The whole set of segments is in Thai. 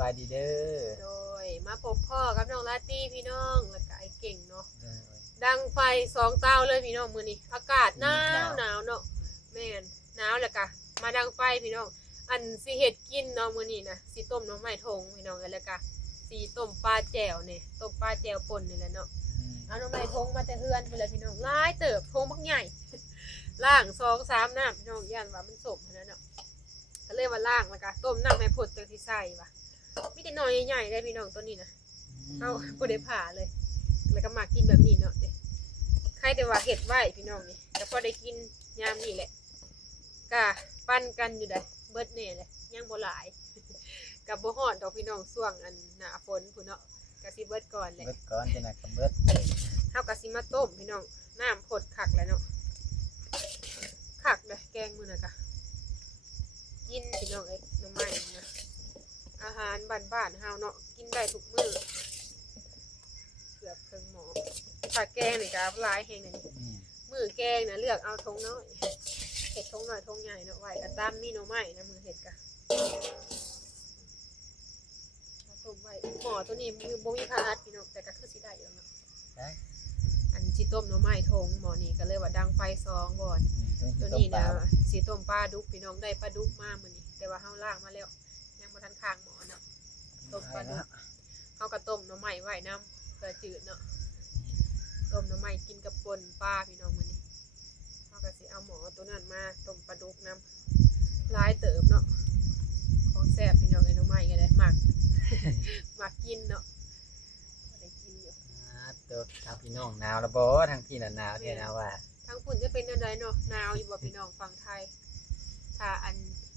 บายดีเด้อโดยมาพบพ่อกับน้องลาตี้พี่น้องแล้วก็ไอ้เก่งเนาะเด้อดังไฟ2 เตาเลยพี่น้องมื้อนี้อากาศหนาวเนาะแม่นหนาวแล้วก็มาดังไฟพี่น้องอันสิเฮ็ดกินเนาะมื้อนี้นะสิต้มหน่อไม้ทงพี่น้องแล้วก็สิต้มปลาแจ่วนี่ต้มปลาแจ่วป่นนี่แหละเนาะเอาหน่อไม้ทงมาแต่เฮือนพุ่นแหละพี่น้องหลายเติบทงบักใหญ่ล้าง2-3 น้ำพี่น้องย่านว่ามันสมนั่นเนาะก็เลยว่าล้างแล้วก็ต้มน้ำให้พดจังสิใส่ว่ะมีแต่หน่อยใหญ่ๆได้พี่น้องตัวนี้นะเอาบ่ได้ผ่าเลยแล้วก็มากินแบบนี้เนาะเด้ใครแต่ว่าเห็ดไว้พี่น้องนี่แต่พอได้กินยามนี่แหละก็ปั้นกันอยู่ได้เบิดแน่เลยยังบ่หลายกับบ่ฮอดดอกพี่น้องช่วงอันหน้าฝนพุ่นเนาะก็สิเบิดก่อนแหละเบิดก่อนจะหนักกับเบิดเฮาก็สิมาต้มพี่น้องน้ำพดคักแล้วเนาะคักเด้อแกงมื้อน่ะก็กินพี่น้องเอ้ยน้ำใหม่นะอาหารบ้านๆเฮาเนาะกินได้ทุกมื้อเกือบครึ่งหม้อถ้าแกงนี่ก็หลายแฮงนี่มื้อแกงน่ะเลือกเอาทงน้อยเฮ็ดทงน้อยทงใหญ่เนาะไว้ก็ตามมีหน่อไม้นะมื้อเฮ็ดก็ต้มไว้หม้อตัวนี้บ่มีผ้าอัดพี่น้องแต่ก็คือสิได้อยู่เนาะได้อันสิต้มหน่อไม้ทงหม้อนี้ก็เลยว่าดังไฟ2บ่อนตัวนี้นะสิต้มปลาดุกพี่น้องได้ปลาดุกมามื้อนี้แต่ว่าเฮาล้างมาแล้วยังบ่ทันค้างหม้อเนาะต้มปลาดุกเฮาก็ต้มหน่อไม้ไว้นำเพื่อจืดเนาะต้มหน่อไม้กินกับป่นปลาพี่น้องมื้อนี้เฮาก็สิเอาหม้อตัวนั้นมาต้มปลาดุกนำหลายเติบเนาะของแซ่บพี่น้องไอ้หน่อไม้ก็ได้มักกินเนาะได้กินอยู่ตัวทางพี่น้องหนาวแล้วบ่ทางพี่น่ะหนาวแท้นะว่าทางฝุ่นจะเป็นจังไดเนาะหนาวอยู่บ่พี่น้องฝั่งไทยถ้าอัน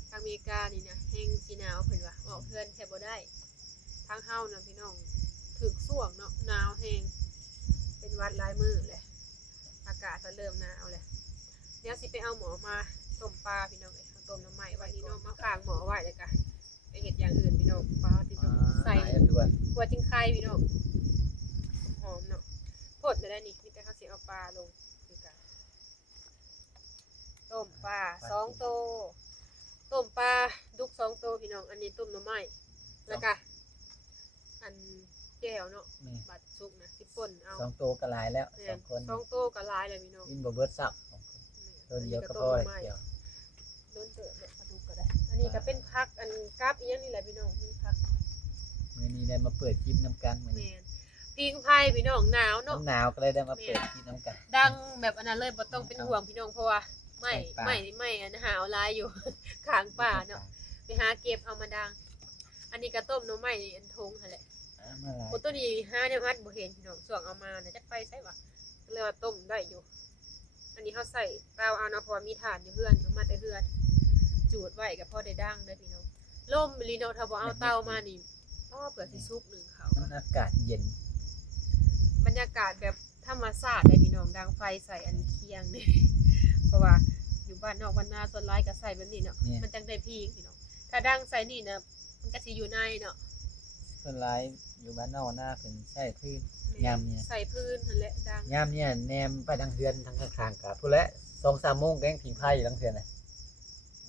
ทางอเมริกานี่นะแห้งสิหนาวเพิ่นว่าออกเพื่อนแทบบ่ได้ทางเฮานะพี่น้องถึกช่วงเนาะหนาวแห้งเป็นวัดหลายมื้อเลยอากาศก็เริ่มหนาวแล้วเดี๋ยวสิไปเอาหมอมาต้มปลาพี่น้องเอ้ยเอาต้มน้ำใหม่ไว้นี่เนาะมาค้างหมอไว้แล้วก็ไปเฮ็ดอย่างอื่นพี่น้องปลาที่ต้องใส่หัวจิงไข่พี่น้องหอมเนาะพดได้นี่มีแต่เขาสิเอาปลาลงคือกันต้มปลา2 โตต้มปลาดุก2 โตพี่น้องอันนี้ต้มหน่อไม้แล้วก็อันแก้วเนาะบัดสุกนะสิป่นเอา2 โตก็หลายแล้ว2 คน2 โตก็หลายเลยพี่น้องกินบ่เบิดซับตัวเดียวก็พอเดียวโดนเติบเนี่ยปลาดุกก็ได้อันนี้ก็เป็นผักอันกับอีหยังนี่แหละพี่น้องมีผักมื้อนี้ได้มาเปิดคลิปนํกันมื้อนี้พิงไผ่พี่น้องหนาวเนาะหนาวก็เลยได้มาเปิดคลิปนํกันดังแบบอันนั้นเลยบ่ต้องเป็นห่วงพี่น้องเพราะว่าไม่อันหาวหลายอยู่ข้างป่าเนาะไปหาเก็บเอามาดังอันนี้ก็ต้มหน่อไม้อันทงนั่นแหละโอ้ตัวนี้หาเนี่ยมัดบ่เห็นพี่น้องส่วงเอามาน่ะจักไปใส่ว่าเรียกว่าต้มได้อยู่อันนี้เฮาใส่เตาเอาเนาะเพราะว่ามีถ่านอยู่เฮือนเอามาแต่เฮือนจูดไว้ก็พอได้ดังเด้อพี่น้องลมลีเนาะถ้าบ่เอาเตามานี่เผื่อสิสุก1เขามันอากาศเย็นบรรยากาศแบบธรรมชาติได้พี่น้องดังไฟใส่อันเคียงนี่เพราะว่าอยู่บ้านนอกบ้านนาส่วนหลายก็ใส่แบบนี้เนาะมันจังได้พิงพี่น้องถ้าดังใส่นี่นะมันก็สิอยู่ในเนาะส่วนหลายอยู่บ้านนอกหน้าเพิ่นใช้พื้นยามเนี่ยใส่พื้นนั่นแหละดังยามเนี่ยแนมไปทางเฮือนทางข้างๆก็พุ่นแหละ 2-3 โมงแกงผิงไผอยู่ทางเฮือนน่ะ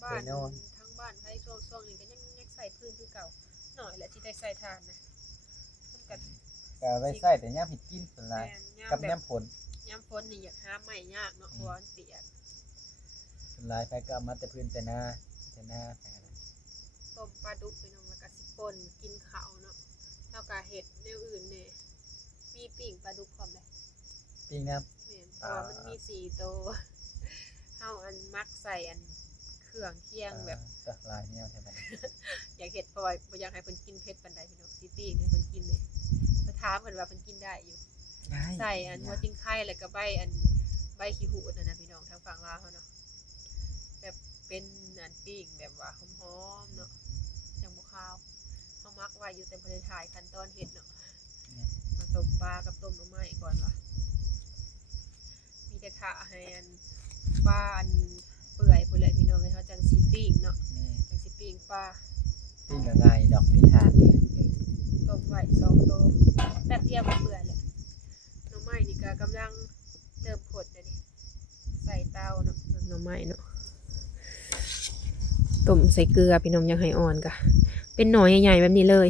บ้านทั้งบ้านไผช่วงนี้ก็ยังใส่พื้นคือเก่าหน่อยแหละที่ได้ใส่ถ่านนะมันก็ไว้ใส่แต่ยามเฮ็ดกินส่วนหลายกับยามฝนนี่อยากหาใหม่ยากเนาะร้อนเปียกส่วนหลายไผก็เอามาแต่พื้นแต่หน้าต้มปลาดุกพี่น้องแล้วก็สิป่นกินข้าวเนาะแล้วก็เฮ็ดแนวอื่นแน่มีปิ้งปลาดุกพร้อมเลยปิ้งน้ำแม่นเพราะว่ามันมี4 โตเฮาอันมักใส่อันเครื่องเคียงแบบหลายแนวแท้บัดนี้อยากเฮ็ดเพราะว่าบ่อยากให้เพิ่นกินเผ็ดปานใดพี่น้องสิปิ้งให้เพิ่นกินเลยไปถามเพิ่นว่าเพิ่นกินได้อยู่ใส่อันหัวจิงไข่แล้วก็ใบขี้หูดนั่นน่ะพี่น้องทางฝั่งลาวเฮาเนาะแบบเป็นอันปิ้งแบบว่าหอมๆเนาะจังบ่คาวเฮามักไว้อยู่แต่บ่ได้ถ่ายขั้นตอนเฮ็ดเนาะมาต้มปลากับต้มหน่อไม้ก่อนว่ามีแต่ท่าให้อันปลาอันเปื่อยพุ่นแหละพี่น้องเฮาจังสิปิ้งเนาะจังสิปิ้งปลาปิ้งง่ายดอกมีถ่านต้มไว้2 โตแป๊บเดียวก็เปื่อยแล้วหน่อไม้นี่ก็กำลังเริ่มพดแล้วนี่ใส่เตาเนาะหน่อไม้เนาะต้มใส่เกลือพี่น้องยังให้อ่อนกะไป เป็นหน่อยใหญ่ๆแบบนี้เลย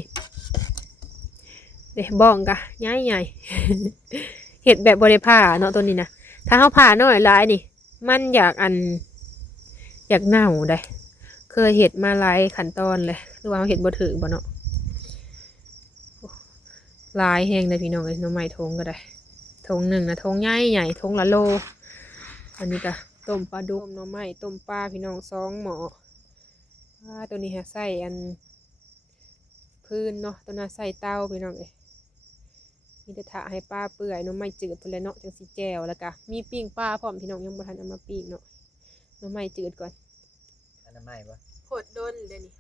เดี๋ยวบ้องกะใหญ่ๆ เห็ดแบบบริผ่าเนาะตัวนี้นะถ้าเขาผ่าน้อยหลายนี่มันอยากเน่าได้เคยเห็ดมาหลายขั้นตอนเลยหรือว่าเห็ดบ่ถึงบ่เนาะหลายแห้งเลยพี่น้องเลยหน่อไม้ทงก็ได้ทงหนึ่งนะทงใหญ่ทงละโลอันนี้ก็ต้มปลาดุกหน่อไม้ต้มปลาพี่น้อง2 หม้อตัวนี้ฮะใส่อันพื้นเนาะตัวนั้นใส่เต้าพี่น้องเลยมีแต่ถาให้ปลาเปื่อยหน่อไม้จืดพุ่นแหละเนาะจังสิแจ่วแล้วก็มีปิ้งปลาพร้อมพี่น้องยังบ่ทันเอามาปิ้งเนาะหน่อไม้จืดก่อน อันนั้นไม่ปะ โคตรโดนเดี๋ยวนี้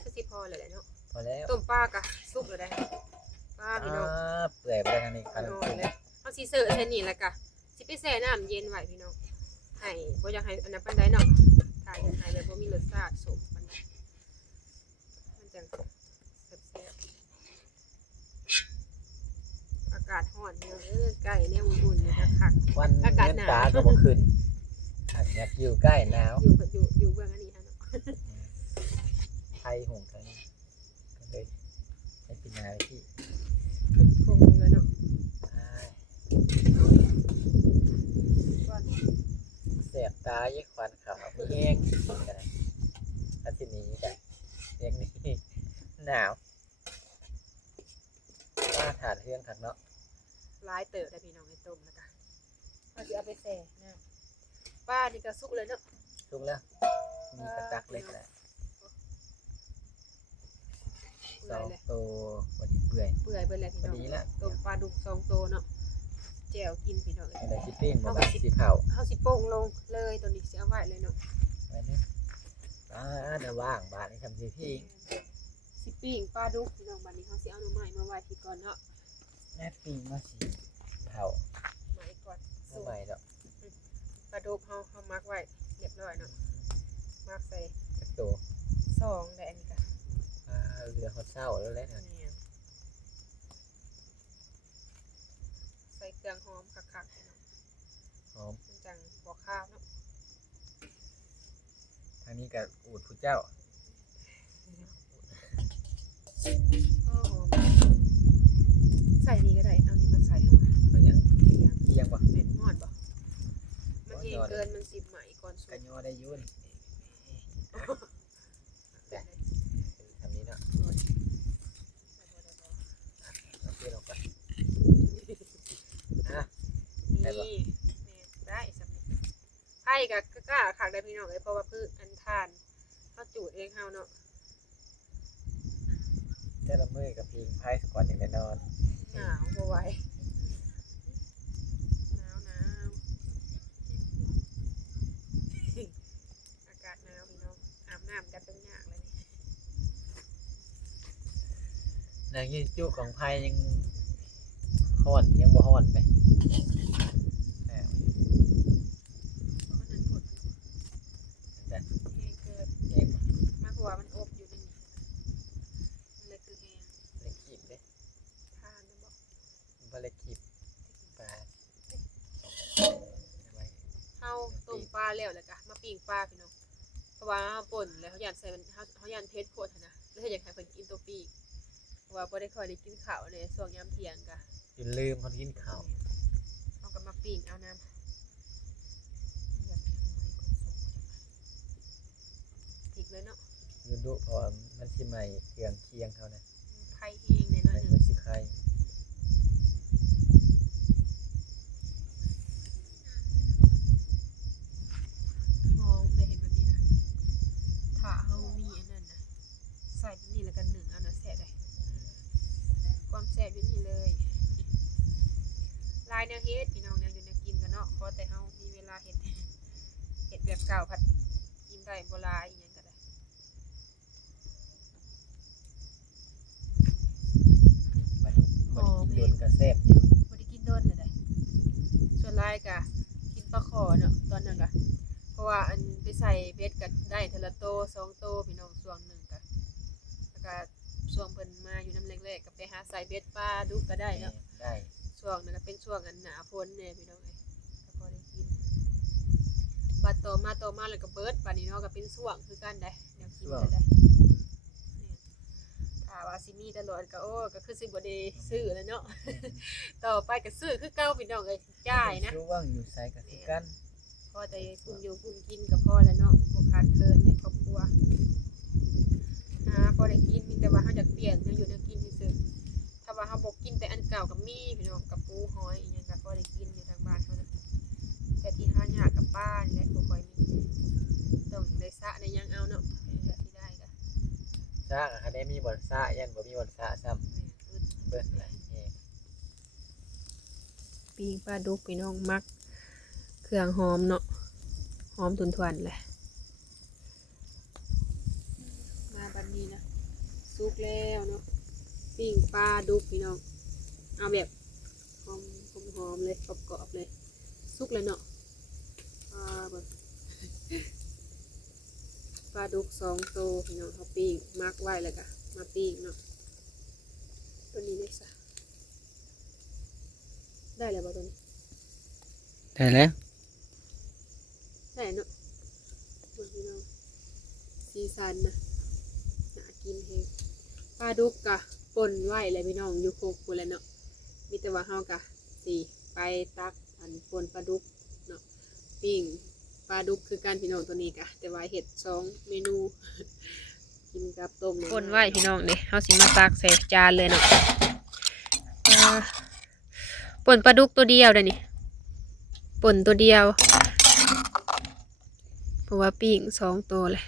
คือสิพอเลยแหละเนาะ พอแล้ว ต้มปลากะสุกเลยได้ปลาพี่น้อง เปื่อยไปแล้วทางนี้คัน นอนเลยเอาสิเสิร์ฟแค่นี้แหละกะสิไปแช่น้ำเย็นไว้พี่น้องให้บ่อยากให้อันนั้นปานใดเนาะถ้าอยากให้แบบบ่มีรสชาติสมปานใดมันจังแซ่บๆอากาศร้อนเนาะไก่เนี่ยอุ่นๆนี่ก็คัก วัน อากาศ เงิน หนาว ตาก็บ่ขึ้นอยากอยู่ใกล้หนาว อยู่เบื้องอันนี้ฮะเนาะ ไทยหงทางนี้ก็เลยให้ปีนาที่ คงเลยเนาะ เสียบตายิ่งควันขาวมีแห้งกันนะอาทิตย์นี้กันเรื่องนี้หนาวว่าถาดเรื่องขักเนาะ หลายเติบได้พี่น้องให้ต้มแล้วก็เอาสิเอาไปแช่น้ำปลานี่ก็สุกเลยเนาะ ทุกแล้วมีกระตักเล็กแล้วสองตัววันนี้เปื่อย เปื่อยไปเลยพี่น้อง พอดีละ ต้มปลาดุก2 ตัวเนาะแจ่วกินพี่น้อง อะไรชิปปิ้งมาบ้างสีเผา เฮาสิโป่งลงเลยตัวนี้สิเอาไว้เลยเนาะ ไว้เนี่ยเดี๋ยวว่างบ้านนี้ทำสีพี่ สิปิ้งปลาดุกพี่น้องบัดนี้เฮาสิเอาหน่อไม้มาไว้พี่ก่อนเนาะ แม่ปิ้งมาสีเผา ไม้ก่อน ทำไมเนาะ ปลาดุกเฮามักไว้เรียบร้อยเนาะมักใส่ กระตัว 2ได้อันนี้ก็ เรือเขาเศร้าแล้วแหละ เนี่ยใส่เครื่องหอมคักๆพี่น้อง หอม มันจังบ่ข้าวเนาะ ทางนี้กับอูดผู้เจ้า โอ้หอมใส่นี่ก็ได้เอานี่มาใส่เอาไว้ เพราะอย่าง เคียง เที่ยงปะ เม็ดฮอดบ่มันเองเกินมันสิไหมก่อนสุ กระ ก ยอได้อยุ่นทำนี้เนาะเอาเพื่อนออกไปได้ปะ นี่ได้สำเร็จไผ่กับกล้าขากได้พี่น้องเลยเพราะว่าพืชอันทานเขาจูดเองเฮาเนาะ เจ้าละมือกับพิงไพ่สกอตอย่างแน่นอน หนาวบ่ไหวหนาวอากาศหนาวพี่น้องอาบน้ำกันตรงยากเลยนี่ นางยืนจุของไพ่ยังห่อนยังบ่ห่อนไป คนนั้นกด แต่ แห้งเกิน เองบ่ มากกว่ามันอบอยู่ในนี้มันเลยคือแห้ง เล็กขีบเด้ ทานนะบอก บ่เล็กขีบปลาทำไม เฮาต้มปลาแล้วกะมาปิ้งปลาพี่น้องเพราะว่าเฮาป่นแล้วเขาอยากใส่มันเขาอยากเทสโพดนะแล้วอยากให้เพิ่นกินตัวปีกเพราะว่าบ่ได้ค่อยได้กินข้าวในช่วงยามเที่ยงกะ จนลืมคนกินข้าว เอากลับมาปิ้งเอาน้ำอีกเลยเนาะ ยืนดูเพราะว่ามันสิใหม่เครื่องเคียงเขานะ ไผ่แห้งในน้อย ใหม่ หนึ มัน ง สิไข่ มองได้เห็นแบบนี้นะถ้าเฮามีอันนั้นนะใส่แบบนี้แล้วกันหนึ่งอันน่ะแซ่บได้ความแซ่บอยู่นี่เลยลายแนวเฮ็ดพี่น้องแนวอยู่แนวกินกันเนาะพอแต่เฮามีเวลาเฮ็ด เฮ็ดแบบเก่าผัดกินได้บ่หลายอีหยังก็ได้ ปลาดุกบ่ได้กินโดนกระแซบอยู่ บ่ได้กินโดนเลยได้ส่วนหลายก็กินปลาขอเนาะตอนนั้นก็เพราะว่าอันไปใส่เบ็ดก็ได้เทอละโต2 โตพี่น้องช่วงหนึงก็แล้วก็ช่วงเพิ่นมาอยู่น้ำแรกๆก็ไปหาใส่เบ็ดปลาดุกก็ได้เนาะ ได้ ช่วงนั้นก็เป็นช่วงอันหน้าฝนแน่พี่น้องเอ้ยก็พอได้กินบัดต่อมาแล้วก็เบิดบัดนี้เนาะก็เป็นช่วงคือกันได้แนวกินก็ได้ ถ้าว่าสิมีตลอดก็โอ้ก็คือสิบ่ได้ซื้อแล้วเนาะ ต่อไปก็ซื้อคือเก่าพี่น้องเอ้ยจ่ายนะ รู้ว่างอยู่ไสก็คือกัน พอแต่กลุ่มอยู่กลุ่มกินก็พอแล้วเนาะบ่ขาดเคินในครอบครัวพอได้กินมีแต่ว่าเฮาอยากเปลี่ยนแนวอยู่แนวกินซื่อๆถ้าว่าเฮาบ่กินแต่อันเก่าก็มีพี่น้องกับปูหอยอีหยังก็พอได้กินอยู่ทางบ้านเฮานะแต่ที่หายากกับป้านี่แหละบ่ค่อยมีต้องได้สระได้หยังเอาเนาะแต่ที่ได้ก็ ซากอะได้มีบ่อนซะยันบ่มีบ่อนซะซ้ำเบิดหลายแฮง ปิ้งปลาดุกพี่น้องมักเครื่องหอมเนาะหอมทุนทวนแหละมาบัดนี้นะสุกแล้วเนาะปิ้งปลาดุกพี่น้องเอาแบบหอมหอมเลยกรอบๆเลยสุกเลยเนาะแบบปลาดุก2 ตัวพี่น้องเขาปิ้งมักไว้แล้วก็มาปิ้งเนาะตัวนี้เลยซะได้แล้วบ่ตัวนี้ ได้แล้ว ได้เนาะพี่น้องสีสันนะน่ากินเฮงปลาดุกกะป่นไว้เลยพี่น้องอยู่โคกพุ่นแหล้วเนาะมีแต่ว่าเฮากะสิไปตักอันป่นปลาดุกเนาะปิ้งปลาดุกคือการพี่น้องตัวนี้กะแต่ว่าเฮ็ด2 เมนู กินกับต้มป่นไว้พี่น้องเด้เฮาสิมาตักใส่จานเลยเนาะป่นปลาดุกตัวเดียวเด้อนี่ป่นตัวเดียวเพราะว่าปิ้ง2 ตัวเลย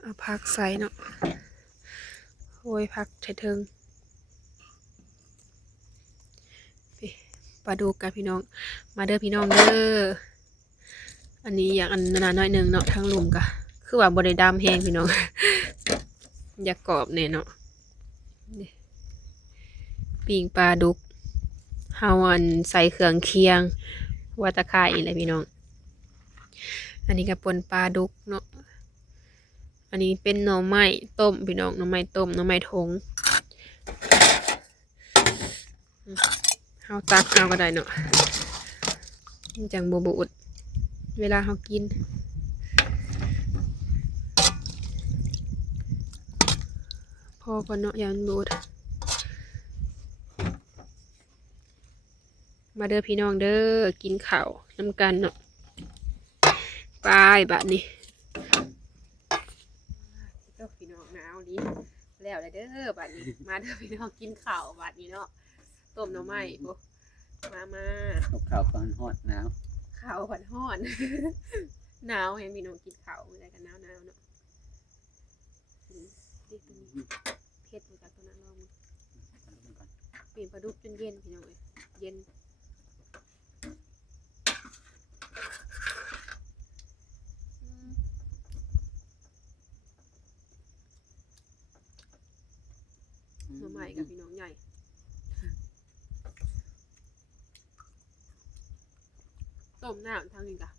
เอาผักใส่เนาะโอ้ยผักใส่เทิงปลาดุกกับพี่น้องมาเด้อพี่น้องเด้ออันนี้อยากอันนาน้อยหนึ่งเนาะทั้งหลุมกะคือว่าบริดามแห้งพี่น้อง อยากกรอบเนี่ยเนาะปิ้งปลาดุกเฮาอันใส่เครื่องเคียงวัตะไคร้อะไรพี่น้องอันนี้ก็ป่นปลาดุกเนาะอันนี้เป็นหน่อไม้ต้มพี่น้องหน่อไม้ต้มหน่อไม้ทงเฮาตักเอาก็ได้เนาะจังบ่บูดเวลาเฮากินพอก่อนเนาะอย่ามันบูดมาเด้อพี่น้องเด้อกินข้าวน้ำกันเนาะไปบัดนี้เจ้าพี่น้องหนาวนี้แล้วเด้อบัดนี้มาเด้อพี่น้องกินข้าวบัดนี้เนาะต้มหน่อไม้โอ้มากับข้าวก่อนฮอดหนาว ข้าวหอนฮ้อน หนาวให้พี่น้องกินข้าวอะไรกันหนาวเนาะดิตัวนี้เผ็ดมาจากตัวนั้นลองเปลี่ยนปลาดุกจนเย็นพี่น้องเย็นหน่อไม้กับพี่น้องใหญ่ต้มน้ำทางนี้จ้ะ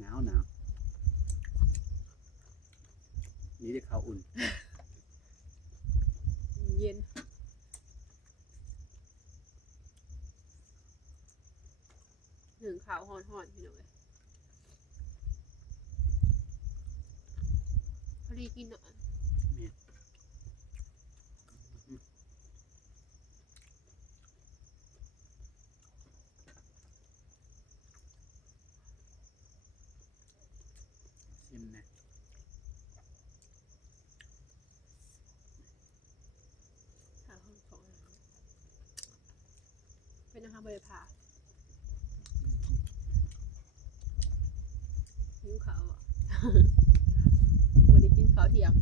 หนาวนี่ได้ข้าวอุ่น เย็นหนึ่งข้าวฮ้อนๆพี่น้องพอดีกินเนาะชิมนะข้าวห้องของเป็นนะคะใบผ่าหิวข้าวอ่ะ วันนี้กินข้าวเที่ยง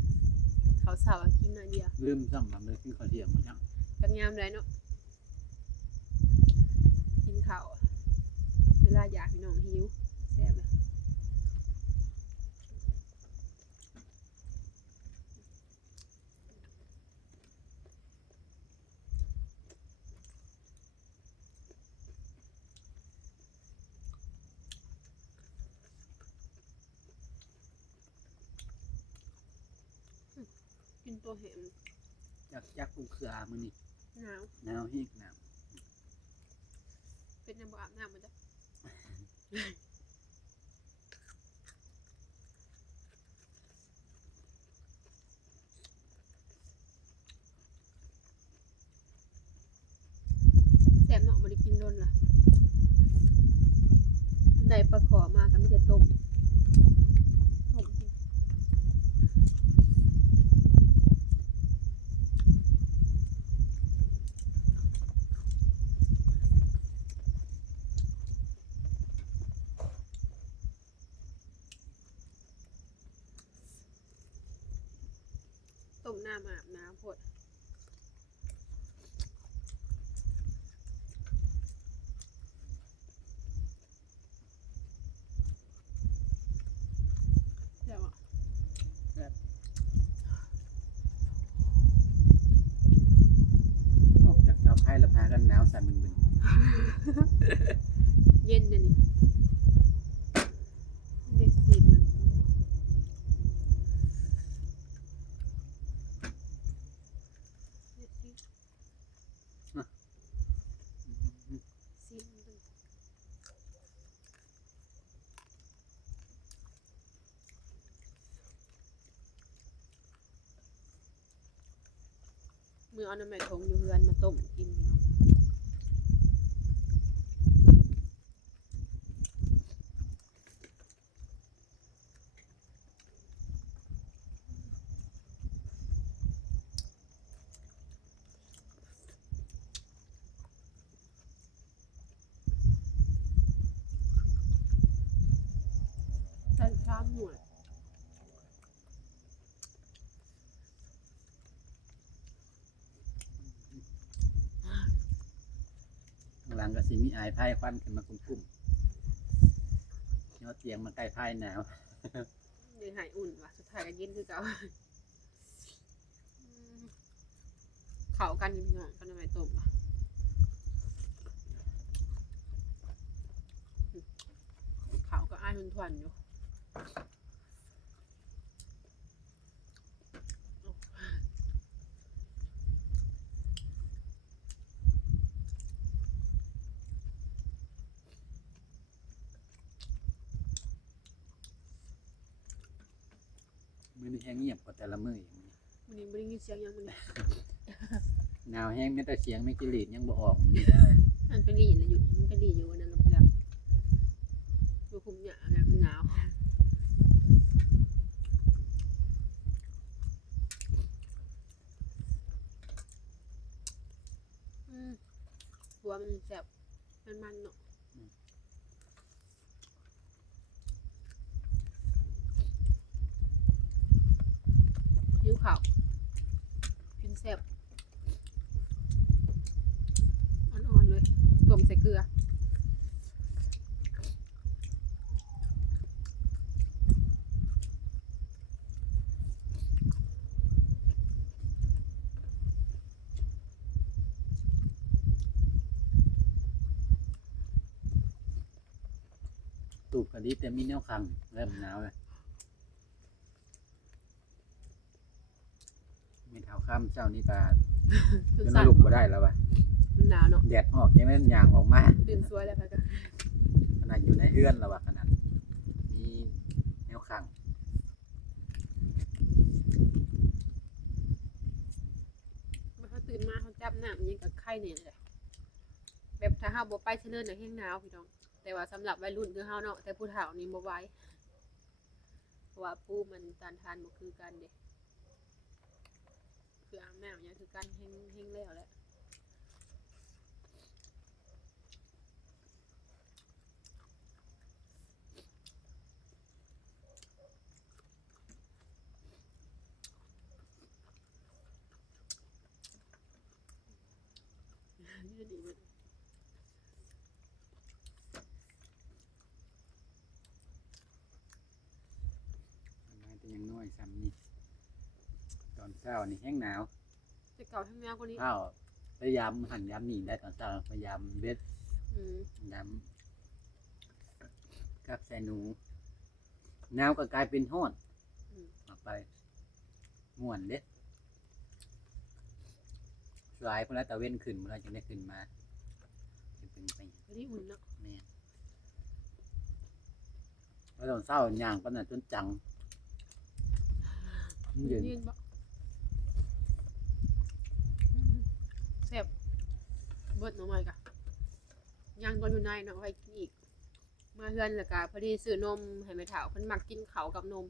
ข้าวเช้ากินหน่อยเดียว ลืมซ้ำมาเลยกินข้าวเที่ยงมาจัง กันยามได้เนาะกินข้าวเวลาอยากพี่น้องหิวแซ่บเลยกินตัวเห็ม จักกุ้งเขือมื้อนี้ หนาว หนาวฮีกหนาว เป็นน้ำบ่อาบน้ำมันจ้ะแซ่บเนาะบ่ได้กินโดนล่ะได้ปลาขอมาก็มีแต่ต้มกินต้มน้ำอาบน้ำพดเดี๋ยวอ่ะ ออกจากเตาไผ่แล้วพากันหนาวสั่นมึน เย็นเนี่ยนี่เด็กสีดมันเด็กสีด ๆ สีดมันดูมือเอาน้ำแม่ทงอยู่เฮือนมาต้มกินพี่น้องใส่ซ้ำหน่วย ข้างหลังก็สิมีอายไผ่ควันขึ้นมากุ้มๆยอดเตียงมาใกล้ไผ่หนาว ยังหายอุ่นว่ะสุดท้ายก็เย็นคือเก่าเขากันอยู่พี่น้องกันทำไมต้มอ่ะเขาก็อ้ายทุนทวนอยู่มื้อนี้แห้งเงียบกว่าแต่ละมื้ออย่างนี้ มันนี้ไม่ได้ยินเสียงยังมันนี่ หนาวแห้งแม้แต่เสียงไม่กิริดยังบ่ออกมื้อนี้ มันเป็นรีดเลยอยู่มันเป็นรีดอยู่วันนั้นเราเพื่อนดูคุมหยาเนี่ยคือหนาวหัวมันแสบมันเนาะยิ้วขาวกินแสบอ่อนๆเลยต้มใส่เกลือตูบก็ดีแต่มีแนวคังเริ่มหนาวแล้วมีเท้าค่ำเจ้านี่ก็ จน จะ สั่น ลุกบ่ได้แล้วว่ะ มันหนาวเนาะ แดดออกยังไม่ย่างออกมา ตื่นสวยแล้วค่ะก็ ขนาดอยู่ในเฮือนแล้วว่ะขนาดมีแนวคัง มันเขาตื่นมาเขาจับน้ำยิงกับไข่เนี่ยเลยแบบถ้าเฮาบ่ไปเฉลินน่ะแห้งหนาวพี่น้องแต่ว่าสำหรับวัยรุ่นคือเฮาเนาะแต่ผู้เฒ่านี่บ่ไหวเพราะว่าผู้มันต้านทานบ่คือกันเด้คืออาบน้ำยังคือกันแห้งแล้วแหละนี่ดีมัน มาแต่ยังน้อยซ้ำนี่ตอนเช้านี่แห้งหนาว จะเก่าทั้งแนวกว่านี้ ข้าวพยายามหันยามหนีได้ตอนเช้าพยายามเบ็ด อืม น้ำกับใส่หนูหนาวก็กลายเป็นฮ้อนออกไปม่วนเด็ด หลายพุ่นแล้วตะเว้นขึ้นพุ่นแล้วจึงได้ขึ้นมาสิเป็นไป อันนี้อุ่นเนาะ แม่นแล้วตอนเช้าย่างปานนั้นจนจังเย็น เย็นบ่แซ่บเบิดหน่อไม้กะย่างตอนอยู่ในเนาะไว้กินอีกมาเฮือนแล้วก็พอดีซื้อนมให้แม่เฒ่าเพิ่นมักกินข้าวกับนม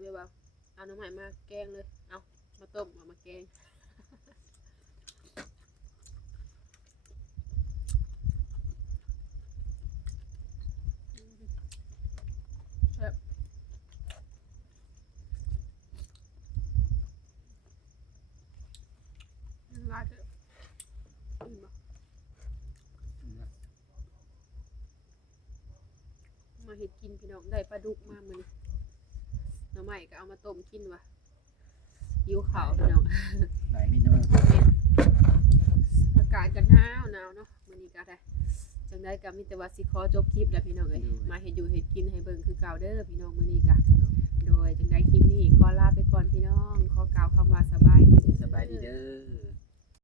เรียกว่าเอาหน่อไม้มาแกงเลยเอามาต้มเอามาแกงแซ่บลาดเลยอิ่มบ่มาเฮ็ดกินพี่น้องได้ปลาดุกมามื้อนี้หน่อไม้ก็เอามาต้มกินว่ะหิวข้าวพี่น้อง หลายเมนู อากาศก็หนาวเนาะมื้อนี้ก็ได้จังได๋ก็มีแต่ว่าสิขอจบคลิปแล้วพี่น้องเอ้ยมาเฮ็ดอยู่เฮ็ดกินให้เบิ่งคือเก่าเด้อพี่น้องมื้อนี้ก็โดยจังได๋คลิปนี้ขอลาไปก่อนพี่น้องขอกล่าวคำว่าสบายดีเด้อ สบายดีเด้อ